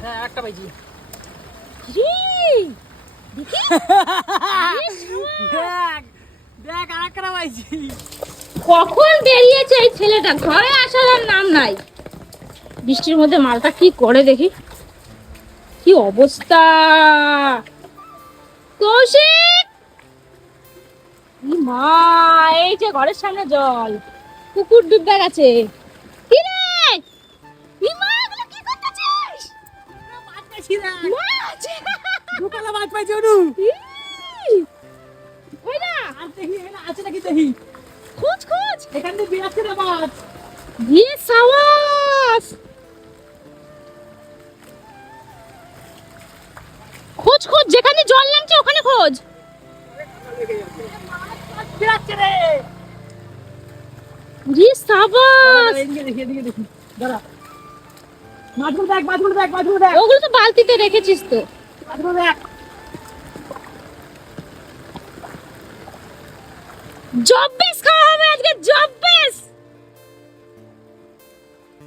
হ্যাঁ একটা পাইছি। দেখ। দেখ আর একটা পাইছি। কখন বেরিয়েছে এই ছেলেটা? ঘরে আসার আর নাম নাই। বৃষ্টির মধ্যে মালটা কি করে দেখি? কি অবস্থা? কৌশিক! মা এই যে ঘরের সামনে জল। কুকুর ডুববে গেছে। কি রে মাছ পাইছি দেখ মাছ দুকালা মাছ পাইছি অনু ই! ওই না আর দেখি এখানে আছে নাকি দেখি খোঁজ খোঁজ। এখান থেকে বেরাচ্ছে না মাছ দিয়ে সাওয়াস! খোঁজ খোঁজ যেখানে জল নামছে ওখানে খোঁজ। রে সাবাস এদিকে দেখি এদিকে দেখি। দাঁড়া। মাছগুলো দেখ মাছগুলো দেখ মাছগুলো দেখ। ওগুলো তো বালতিতে রেখেছিস তো। মাছগুলো দেখ। জব্বেস খাওয়া হবে আজকে জব্বেস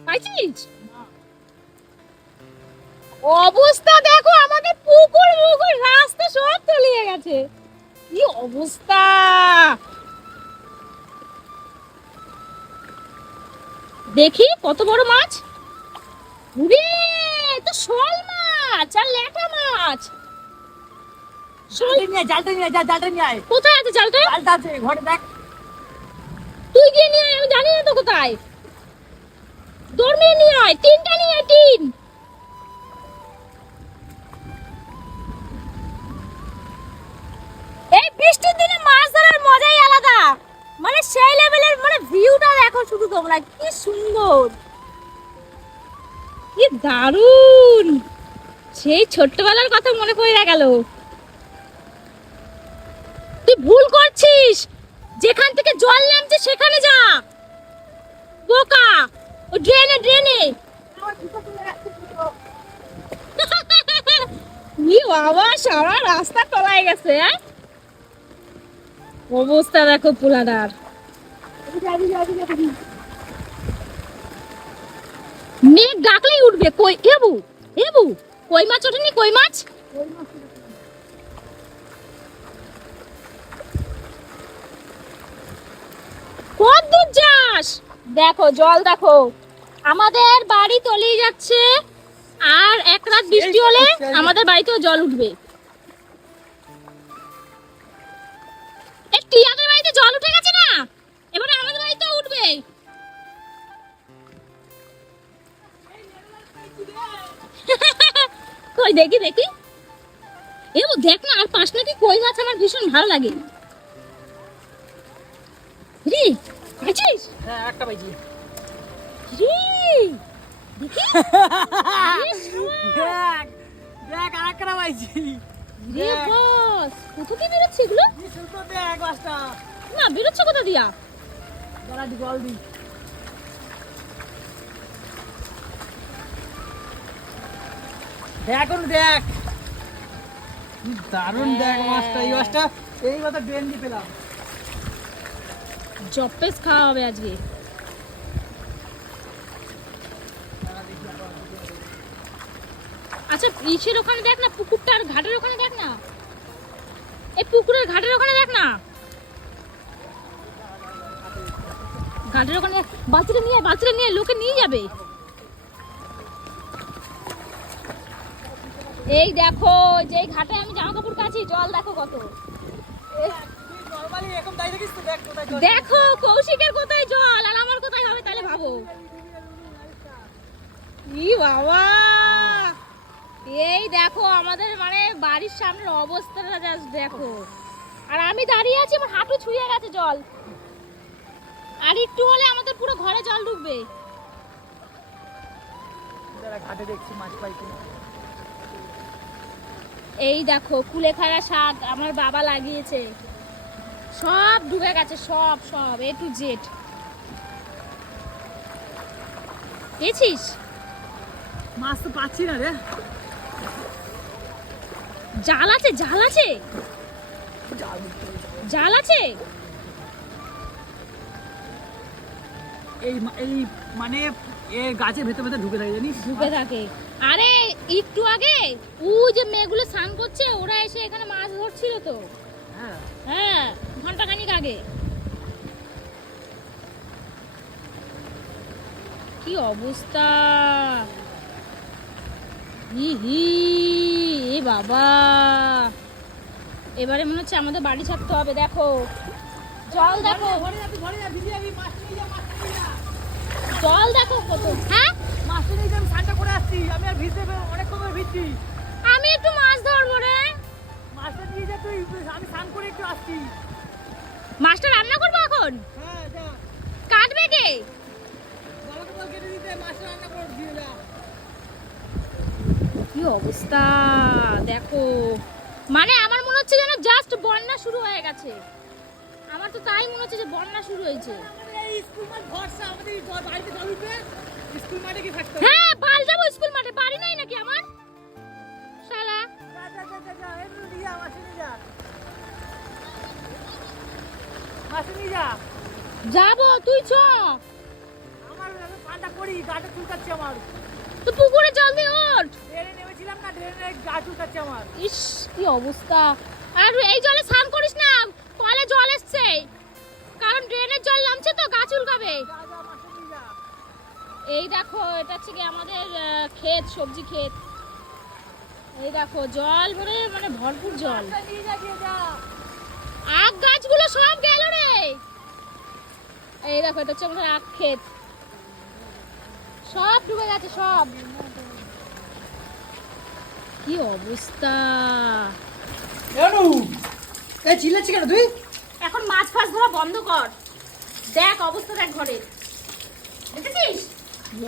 পাইছিস? অবস্থা দেখো আমাদের পুকুর পুকুর রাস্তা সব তলিয়ে গেছে। কি অবস্থা? দেখি কত বড় মাছ? উরে তো শোল মাছ আর ল্যাটা মাছ। শোল নিয়ে জালটা নিয়ে যা জালটা নিয়ে আয়। কোথায় আছে জালটা? জালটা আছে ঘরে দেখ। তুই গিয়ে নিয়ে আয় আমি জানি না তো কোথায়। তোর মেয়ে নিয়ে আয় তিনটা নিয়ে তিন। এই বৃষ্টির দিনে মাছ ধরার মজাই আলাদা। মানে সেই লেভেলের মানে ভিউটা দেখো শুধু তোমরা কি সুন্দর। কি দারুণ! সেই ছোট্টবেলার কথা মনে পড়ে গেল। তুই ভুল করছিস! যেখান থেকে জল নামছে সেখানে যা! বোকা! ও ড্রেনে ড্রেনে! ই বাবা, সারা রাস্তা তলায় গেছে হ্যাঁ? অবস্থা দেখো পোলাদার। মেঘ ডাকলেই উঠবে। কই এবু এবু কই মাছ ওঠেনি কই মাছ? কত দূর যাস? দেখো জল দেখো। আমাদের বাড়ি তলিয়ে যাচ্ছে আর এক রাত বৃষ্টি হলে আমাদের বাড়িতেও জল উঠবে। এই টিয়াদের বাড়িতে জল উঠে গেছে কই দেখি দেখি। এও দেখ না আর পাঁচ নাকি কই মাছ আমার ভীষণ ভালো লাগে। রে আছিস? হ্যাঁ একটা পাইছি। রে দেখি। দেখ দেখ আর একটা পাইছি। রে বস কোথা দিয়ে বেরোচ্ছে এগুলো? দেখ মাছটা। না বেরোচ্ছে কোথা দিয়া? দি জল দি দেখ দেখ। কি দারুণ দেখ মাছটা, এই মাছটা, এই ড্রেন দিয়ে পেলাম। জপেস খাওয়া হবে আজকে। আচ্ছা ইসের ওখানে দেখ না পুকুরটার ঘাটের ওখানে দেখ না। এই পুকুরের ঘাটের ওখানে দেখ না। ঘাটের ওখানে, বালতিটা নিয়ে বালতিটা নিয়ে লোকে নিয়ে যাবে। এই দেখো যে ঘাটে আমি জামা কাপড় কাছি জল দেখো কত। দেখ, কৌশিকের কোথায় জল, আর আমার কোথায় হবে তাহলে ভাবো। বাবা! এই দেখো, আমাদের মানে বাড়ির সামনের অবস্থাটা জাস্ট দেখো। আর আমি দাঁড়িয়ে আছি, আমার হাঁটু ছুঁয়ে গেছে জল। আর একটু হলে আমাদের পুরো ঘরে জল ঢুকবে। ঘাটে দেখছি, মাছ পাই কিনা এই দেখো কুলেখাড়া শাক আমার বাবা লাগিয়েছে। সব ঢুকে গেছে সব সব এ টু জেড পেয়েছিস মাছ তো পাচ্ছি না রে। জাল আছে জাল আছে। জাল আছে। এই এই মানে এ গাছের ভেতর ভেতর ঢুকে থাকে জানিস? ঢুকে থাকে। আরে একটু আগে ও যে মেয়েগুলো স্নান করছে ওরা এসে এখানে মাছ ধরছিল তো হ্যাঁ হ্যাঁ ঘণ্টা খানিক আগে কি অবস্থা হি হি এ বাবা এবারে মনে হচ্ছে আমাদের বাড়ি ছাড়তে হবে দেখো জল দেখো জল দেখো কত হ্যাঁ মাছ নিয়ে যা আমি স্নানটা করে আসছি আমি আর ভিজতে অনেক ভিজছি আমি একটু মাছ ধরবো রে। মাছটা নিয়ে যা তুই আমি স্নান করে একটু আসছি। মাছটা রান্না করব এখন? হ্যাঁ যা। কাটবে কে? বাবাকে বল কেটে দিতে মাছটা রান্না করে দিয়ে যা। কি অবস্থা? দেখো। মানে আমার মনে হচ্ছে যেন জাস্ট বন্যা শুরু হয়ে গেছে। আমার তো তাই মনে হচ্ছে যে বন্যা শুরু হয়েছে। আমাদের এই স্কুল মাঠ ভরসা আমাদের বাড়িতে জল উঠবে। স্কুল মাঠে কি থাকতে হ্যাঁ পাল যাব স্কুল মাঠে। বাড়ি নাই নাকি আমার? শালা। যা যা যা যা এমনি নিয়ে যা মাছ যা। মাছ যা। যাব তুই চ। আমার আমি পানটা করি গাটা চুলকাচ্ছে আমার। তো পুকুরে জল দিয়ে ওঠ। ড্রেনে নেমেছিলাম না ড্রেনে গা চুলকাচ্ছে আমার। ইস কি অবস্থা। আর এই জলে স্নান করিস না কলে জল এসছে। কারণ ড্রেনের জল নামছে তো গা চুলকাবে। এই দেখো এটা হচ্ছে কি আমাদের ক্ষেত সবজি ক্ষেত। এই দেখো জল ভরে মানে ভরপুর জল। আখ গাছগুলো সব গেল রে! এই দেখো এটা হচ্ছে আমাদের আখ ক্ষেত। সব ডুবে গেছে সব। কি অবস্থা? এই চিল্লাচ্ছি কেন তুই? এখন মাছ ফাছ ধরা বন্ধ কর। দেখ অবস্থা দেখ ঘরের দেখেছিস?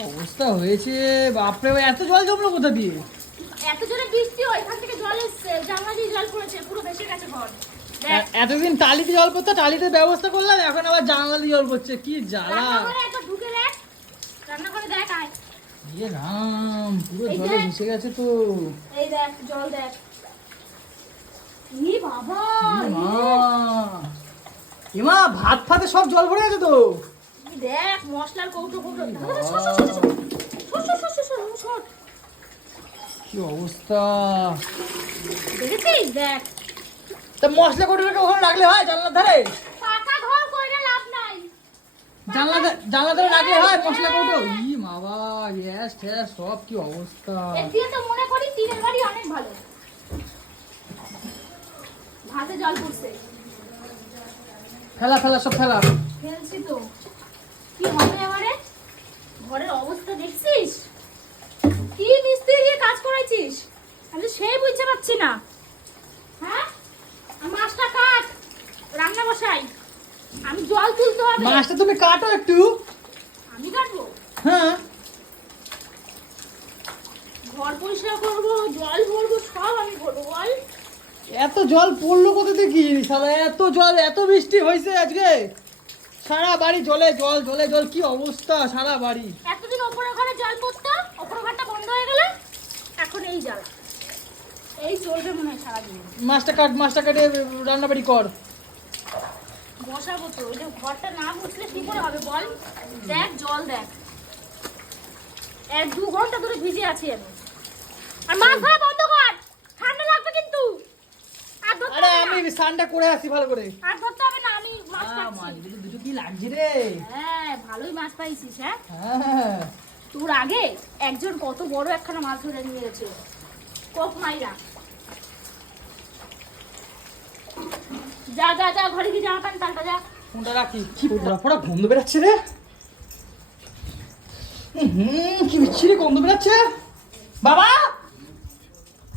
অবস্থা হয়েছে? বাপরে ভাই এত জল জমলো কোথা দিয়ে? এত জোরে বৃষ্টি হয় এখান থেকে জল এসছে জানলা দিয়ে জল পড়েছে পুরো ভেসে গেছে ঘর। এতদিন টালিতে জল পড়তো টালিতে ব্যবস্থা করলাম এখন আবার জানলা দিয়ে জল পড়ছে কি জ্বালা। রান্নাঘরে ঢুকে দেখ রান্নাঘরে দেখ আয়। ইয়ে রাম পুরো জলে। ভেসে গেছে তো। এই দেখ জল দেখ। ই বাবা মা এমা ভাত ফাতে সব জল ভরে গেছে তো। দেখ মশলার কৌটো। কি অবস্থা? দেখেছিস? দেখ। তা মশলা কোটোটাকে ওখানে রাখলে হয় জানলার ধারে? জানলা জানলা ধারে রাখলে হয় মশলা কৌটো? ই বাবা গ্যাস ট্যাস সব কি অবস্থা? তো মনে করি টিনের বাড়ি অনেক ভালো। ভাতে জল পড়ছে। ফেলা ফেলা সব ফেলা। ফেলছি তো। কি হবে এবারে? ঘরের অবস্থা দেখছিস? কি মিস্ত্রি দিয়ে কাজ করাইছিস? আমি সেই বুঝতে পারছি না। হ্যাঁ? মাছটা কাট রান্না বসাই। আমি জল তুলতে হবে। মাছটা তুমি কাটো একটু। আমি কাটবো? হ্যাঁ। ঘর পরিষ্কার করব জল ভরবো সব আমি ভরবো বল। এত জল পড়ল কোথা থেকে? সালা এত জল এত বৃষ্টি হয়েছে আজকে। সারা বাড়ি জলে জল জলে জল কি অবস্থা সারা বাড়ি? এতদিন ওপরের ঘরে জল পড়তো? ওপরের ঘরটা বন্ধ হয়ে গেল এখন এই জ্বালা। এই চলবে মনে হয় সারাদিন। মাছটা কাট মাছটা কাটে রান্না বাড়ি কর। বসাবো তো ওই যে ঘরটা না মুছলে কি করে হবে বল? দেখ জল দেখ। এক দু ঘণ্টা ধরে ভিজে আছি আমি। আর মাছ ধরা বন্ধ কর! ঠান্ডা লাগবে কিন্তু আর ধরতে আরে হবে আমি। স্নানটা করে আসি ভালো করে। আর ধরতে হবে না আমি মাছ পাচ্ছি। মাছগুলো দুটো কি লাগছে রে? হ্যাঁ ভালোই মাছ পাইছিস হ্যাঁ? হ্যাঁ। তোর আগে একজন কত বড় একখানা মাছ ধরে নিয়ে গেছে। কোপ মাইরা। যা যা যা ঘরে কি জামা প্যান্ট পাল্টা যা। ফোনটা রাখি কি পোড়া পোড়া গন্ধ বেরাচ্ছে রে? হুম কি বিচ্ছিরি গন্ধ বেরাচ্ছে? বাবা!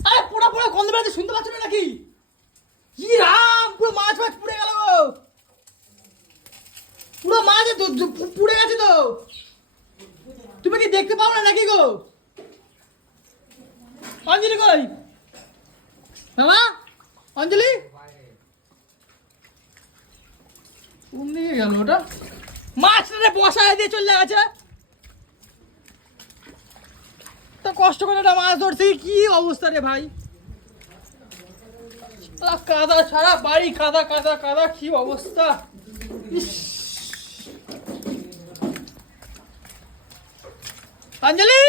আরে পোড়া পোড়া গন্ধ বেরাচ্ছে শুনতে পাচ্ছ না নাকি? রাম, পুরো মাছ পুড়ে গেল। পুরো মাছ পুড়ে তো। তুমি কি দেখতে পাও না নাকি গো? অঞ্জলি কই? বাবা, অঞ্জলি? কোন দিকে গেল ওটা। মাছটা বসায় দিয়ে চলে গেছে। তা কষ্ট করে একটা মাছ ধরছি, কি অবস্থা রে ভাই? কাদা সারা বাড়ি কাদা কাদা কাদা কি অবস্থা? হ্যাঁ, আঞ্জলি!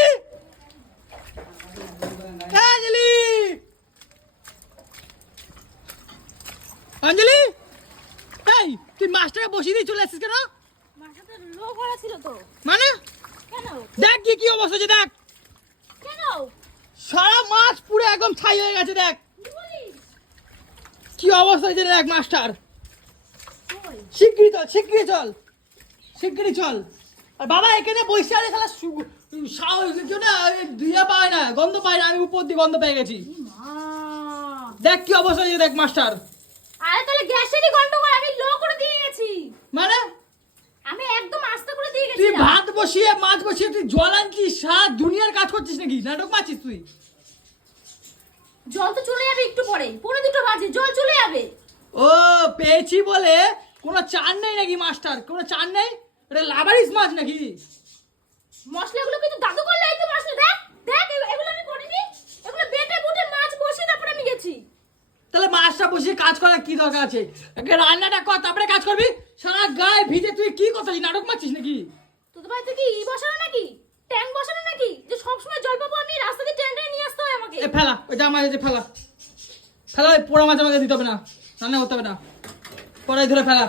আঞ্জলি! অঞ্জলি এই তুই মাস্টারকে বসিয়ে দিয়ে চলে আসছিস কেন? মানে? দেখ কি কি অবস্থা দেখ। সারা মাছ পুরো একদম ছাই হয়ে গেছে দেখ। কি অবস্থা হয়েছে দেখ মাস্টার? শিগগিরি চল শিগগিরি চল শিগগিরি চল। আর বাবা এখানে বসে আছে না ধুয়ে পায় না গন্ধ পায় না আমি উপর দিয়ে গন্ধ পেয়ে গেছি। দেখ কি অবস্থা হয়েছে দেখ মাছটার আরে তাহলে গ্যাসেরই গন্ডগোল আমি লো করে দিয়ে গেছি। মানে? আমি একদম আস্তে করে দিয়ে গেছি তুই ভাত বসিয়ে মাছ বসিয়ে তুই জল আনছিস সারা দুনিয়ার কাজ করছিস নাকি? নাটক মারছিস তুই? জল তো চলে যাবে একটু পরে। পরে দুটো বাজে জল চলে যাবে। ও পেয়েছি বলে? কোনো চার নেই নাকি মাস্টার? কোনো চার নেই? এটা লাভারিস মাছ নাকি? মশলাগুলো কিন্তু দাদু করলে এই তো মশলা। দেখ দেখ এগুলো আমি করিনি। এগুলো বেটে বুটে মাছ বসিয়ে তারপরে আমি গেছি। তাহলে মাছটা বসিয়ে কাজ করার কি দরকার আছে? আগে রান্নাটা কর তারপরে কাজ করবি? সারা গায়ে ভিজে তুই কি করছিস নাটক মারছিস নাকি? তো তোদের বাড়িতে কি ই বসানো নাকি? ট্যাঙ্ক বসানো নাকি? যে সবসময় জল পাবো আমি রাস্তা দিয়ে ট্যাঙ্ক নিয়ে আসতে হয় আমাকে। এ ফেলা ওই জামা যে ফেলা। ফেলা ওই পোড়া মাছ আমাকে দিতে হবে না। রান্না করতে হবে না। পরে ধরে ফেলা।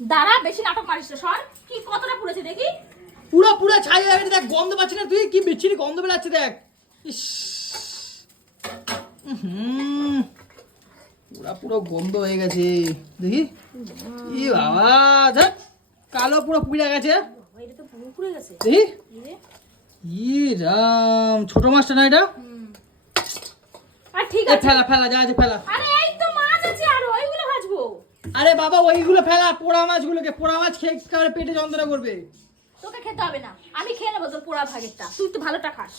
দাঁড়া বেশি নাটক মারিস না সর। কি কতটা পুড়েছে দেখি? পুরো পুরো ছাই হয়ে গেছে দেখ গন্ধ পাচ্ছি না। তুই কি বিচ্ছিরি গন্ধ বেরাচ্ছে দেখ। ইস। হুম পুরা পুরো গন্ধ হয়ে গেছে। দেখি। ই বাবা কালো পুরো পুড়ে গেছে। এটা তো পুরো পুড়ে গেছে। ই রাম ছোট মাছটা না এটা? হুম। আর ঠিক আছে। ফেলা ফেলা যা আছে ফেলা। আরে এই তো মাছ আছে আর ওইগুলো ভাজবো। আরে বাবা ওইগুলো ফেলা পোড়া মাছগুলোকে। পোড়া মাছ খেয়ে কারণে পেটে যন্ত্রণা করবে? তোকে খেতে হবে না। আমি খেয়ে নেব তোর পোড়া ভাগেরটা। তুই তো ভালোটা খাস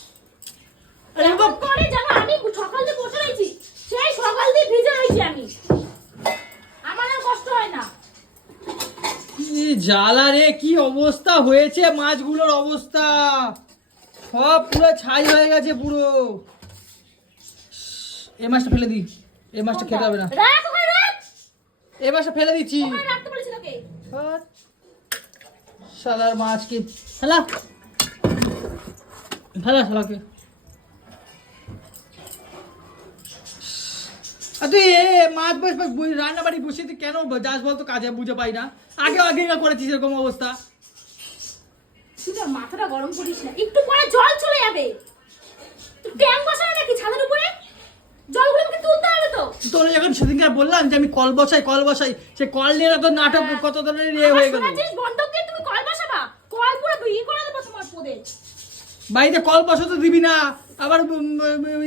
আরে বাবা। করে জানো আমি সকাল দিয়ে বসে রয়েছি সেই সকাল দিয়ে ভিজে রয়েছি আমি। আমার আর কষ্ট হয় না। জ্বালা রে কি অবস্থা হয়েছে মাছগুলোর অবস্থা? সব পুরো ছাই হয়ে গেছে পুরো। এই মাছটা ফেলে দি এই মাছটা খেতে হবে না। এই মাছটা ফেলে দিচ্ছি। ওখানে রাখতে বলেছিল কে? হাট। মাছ কি? ফেলা। ফেলা শালাকে। তুই মাছ বস রান্না বাড়ি বসে তুই কেন যাস বলতো কাজে বুঝে পাই না। আগে আগে করেছিস এরকম অবস্থা। মাথাটা গরম করিস না। একটু পরে জল চলে যাবে। তুই ট্যাঙ্ক বসানো নাকি ছাদের উপরে? জলগুলো আমাকে তুলতে হবে তো। তোর যখন সেদিনকার বললাম যে আমি কল বসাই কল বসাই সে কল নিয়ে তো নাটক কত ধরনের ইয়ে হয়ে গেল। তুমি কল বসাবা? কল পুরো বিয়ে করে দেবো তোমার পদে। বাড়িতে কল বসাতে দিবি না আবার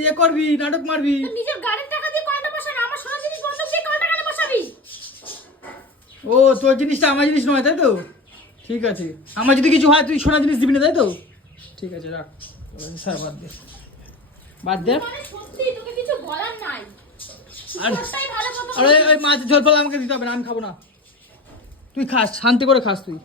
ইয়ে করবি নাটক মারবি। নিজের গাড়ির টাকা দিয়ে কলটা বসা না আমার সোনা জিনিস বন্ধ দিয়ে কলটা কেন বসাবি ও তোর জিনিসটা আমার জিনিস নয় তাই তো? ঠিক আছে। আমার যদি কিছু হয় তুই সোনা জিনিস দিবি না তাই তো? ঠিক আছে রাখ। স্যার বাদ দে। বাদ দে? মানে আর- ওই মাছ ঝোল ফল আমাকে দিতে হবে না আমি খাব না। তুই খাস শান্তি করে খাস তুই।